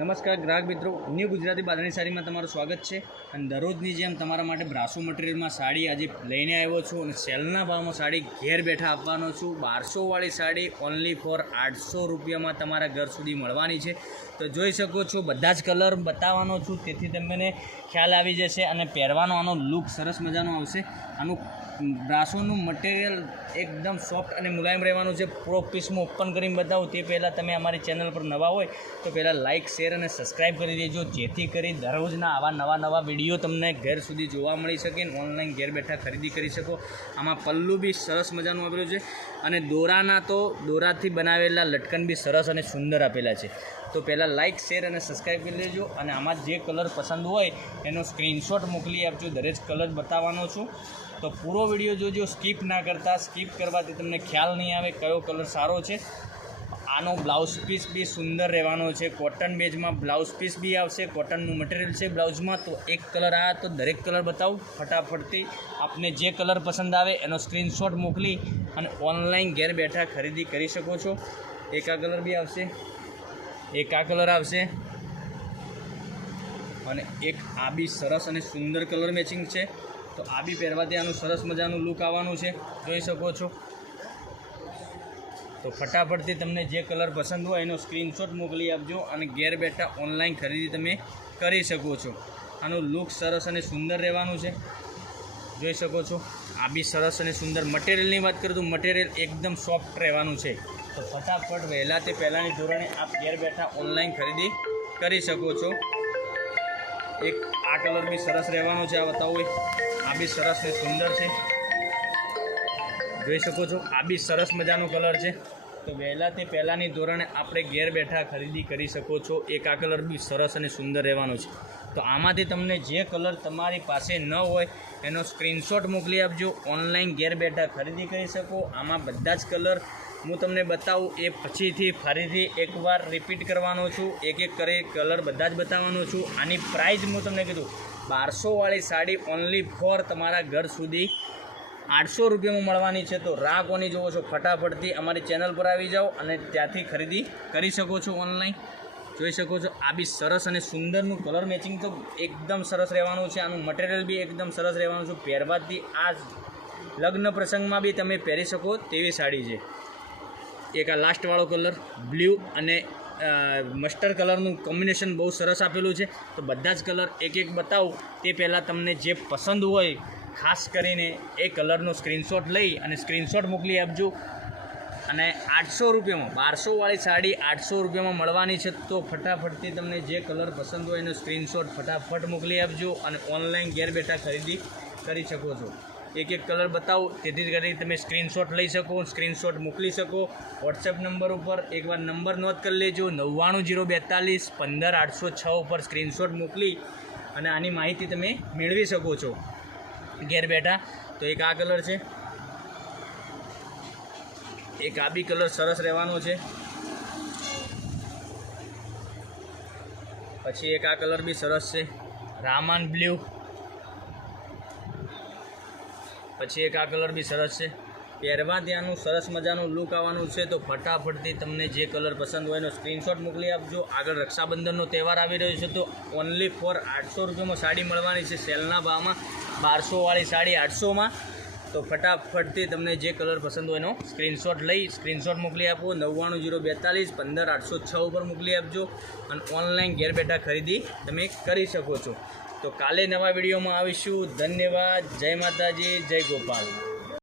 નમસ્કાર ગ્રાહક મિત્રો, ન્યૂ ગુજરાતી બાંધણી સાડીમાં તમારું સ્વાગત છે. અને દરરોજની જેમ તમારા માટે બ્રાસો મટીરિયલમાં સાડી આજે લઈને આવ્યો છું અને સેલના ભાવમાં સાડી ઘેર બેઠા આપવાનો છું. 1200 સાડી ઓનલી ફોર 800 રૂપિયામાં તમારા ઘર સુધી મળવાની છે. તો જોઈ શકો છો, બધા જ કલર બતાવવાનો છું, તેથી તમને ખ્યાલ આવી જશે અને પહેરવાનો આનો લુક સરસ મજાનો આવશે. આનું બ્રાસોનું મટીરિયલ એકદમ સોફ્ટ અને મુલાયમ રહેવાનું છે. પ્રો પીસમાં ઓપન કરીને બતાવું તે પહેલાં તમે અમારી ચેનલ પર નવા હોય તો પહેલાં લાઇક, શેર અને સબસ્ક્રાઈબ કરી દેજો, જેથી કરી દરરોજના આવા નવા વિડીયો તમને ઘર સુધી જોવા મળી શકે અને ઓનલાઈન ઘેર બેઠા ખરીદી કરી શકો. આમાં પલ્લું બી સરસ મજાનું આપેલું છે અને દોરાથી બનાવેલા લટકન બી સરસ અને સુંદર આપેલા છે. તો પહેલાં લાઇક, શેર અને સબસ્ક્રાઈબ કરી લેજો અને આમાં જે કલર પસંદ હોય એનો સ્ક્રીનશોટ મોકલી આપજો. દરેક કલર બતાવવાનો છું, તો પૂરો વિડીયો જોજો, સ્કીપ ના કરતા. સ્કીપ કરવાથી તમને ખ્યાલ નહીં આવે કયો કલર સારો છે. આનો બ્લાઉઝ પીસ બી સુંદર રહેવાનો છે. કોટન બેઝમાં બ્લાઉઝ પીસ બી આવશે. કોટનનું મટીરિયલ છે બ્લાઉઝમાં. તો એક કલર આ, તો દરેક કલર બતાવું ફટાફટથી. આપને જે કલર પસંદ આવે એનો સ્ક્રીનશોટ મોકલી અને ઓનલાઈન ઘેર બેઠા ખરીદી કરી શકો છો. એક આ કલર બી આવશે, એક આ કલર આવશે અને એક આ બી સરસ અને સુંદર કલર મેચિંગ છે. તો આ બી પહેરવાથી આનું સરસ મજાનું લુક આવવાનું છે, જોઈ શકો છો. તો ફટાફટથી તમને જે કલર પસંદ હોય એનો સ્ક્રીનશોટ મોકલી આપજો અને ઘેર બેઠા ઓનલાઈન ખરીદી તમે કરી શકો છો. આનું લુક સરસ અને સુંદર રહેવાનું છે, જોઈ શકો છો. આ બી સરસ અને સુંદર. મટીરિયલની વાત કરું તો મટીરિયલ એકદમ સોફ્ટ રહેવાનું છે. તો ફટાફટ વહેલા તે પહેલાંની ધોરણે આપ ઘેર બેઠા ઓનલાઈન ખરીદી કરી શકો છો. એક આ કલર બી સરસ રહેવાનો છે, આ બતાવો. આ બી સરસ ને સુંદર છે, જોઈ શકો છો. આ બી સરસ મજાનો કલર છે. તો વહેલા તે પહેલાંની ધોરણે આપણે ઘેર બેઠા ખરીદી કરી શકો છો. એક આ કલર બી સરસ અને સુંદર રહેવાનો છે. તો આમાંથી તમને જે કલર તમારી પાસે ન હોય એનો સ્ક્રીનશોટ મોકલી આપજો, ઓનલાઈન ઘેર બેઠા ખરીદી કરી શકો. આમાં બધા જ કલર હું તમને બતાવું એ પછીથી ફરીથી એકવાર રિપીટ કરવાનો છું. એક એક કરી કલર બધા જ બતાવવાનો છું. આની પ્રાઇસ હું તમને કીધું 1200 સાડી ઓનલી ફોર તમારા ઘર સુધી 800 રૂપિયામાં મળવાની છે. તો રાહ કોની જોવો છો? ફટાફટથી અમારી ચેનલ પર આવી જાઓ અને ત્યાંથી ખરીદી કરી શકો છો ઓનલાઈન, જોઈ શકો છો. આ બી સરસ અને સુંદરનું કલર મેચિંગ તો એકદમ સરસ રહેવાનું છે. આનું મટીરિયલ બી એકદમ સરસ રહેવાનું છે. પહેરવાથી આ લગ્ન પ્રસંગમાં બી તમે પહેરી શકો તેવી સાડી છે. એક આ લાસ્ટવાળો કલર બ્લુ અને મસ્ટર્ડ કલરનું કોમ્બિનેશન બહુ સરસ આપેલું છે. તો બધા જ કલર એક એક બતાવું તે પહેલાં તમને જે પસંદ હોય ખાસ કરીને એ કલરનો સ્ક્રીનશોટ લઈ અને સ્ક્રીનશોટ મોકલી આપજો. અને 800 રૂપિયામાં 1200 સાડી 800 રૂપિયામાં મળવાની છે. તો ફટાફટથી તમને જે કલર પસંદ હોય એનો સ્ક્રીનશોટ ફટાફટ મોકલી આપજો અને ઓનલાઈન ઘેર બેઠા ખરીદી કરી શકો છો. એક એક કલર બતાવું, તેથી કરી તમે સ્ક્રીનશોટ લઈ શકો, સ્ક્રીનશોટ મોકલી શકો. વોટ્સએપ નંબર ઉપર એકવાર નંબર નોટ કરી લેજો, 99042 15806 ઉપર સ્ક્રીનશોટ મોકલી અને આની માહિતી તમે મેળવી શકો છો ઘેર બેઠા. તો એક આ કલર છે, એક આ બી કલર સરસ રહેવાનો છે. પછી એક આ કલર બી સરસ છે, રામન બ્લુ. પછી એક આ કલર બી સરસ છે. પહેરવા ત્યાંનું સરસ મજાનું લુક આવવાનું છે. તો ફટાફટથી તમને જે કલર પસંદ હોય એનો સ્ક્રીનશોટ મોકલી આપજો. આગળ રક્ષાબંધનનો તહેવાર આવી રહ્યો છે, તો ઓનલી ફોર 800 રૂપિયામાં સાડી મળવાની છે સેલના ભાવમાં. 1200 સાડી 800માં. તો ફટાફટથી તમને જે કલર પસંદ હોય એનો સ્ક્રીનશોટ લઈ સ્ક્રીનશોટ મોકલી આપો. 99042 15806 ઉપર મોકલી આપજો અને ઓનલાઈન ઘેર બેઠા ખરીદી તમે કરી શકો છો. તો કાલે નવા વિડીયોમાં આવીશું. ધન્યવાદ. જય માતાજી, જય ગોપાલ.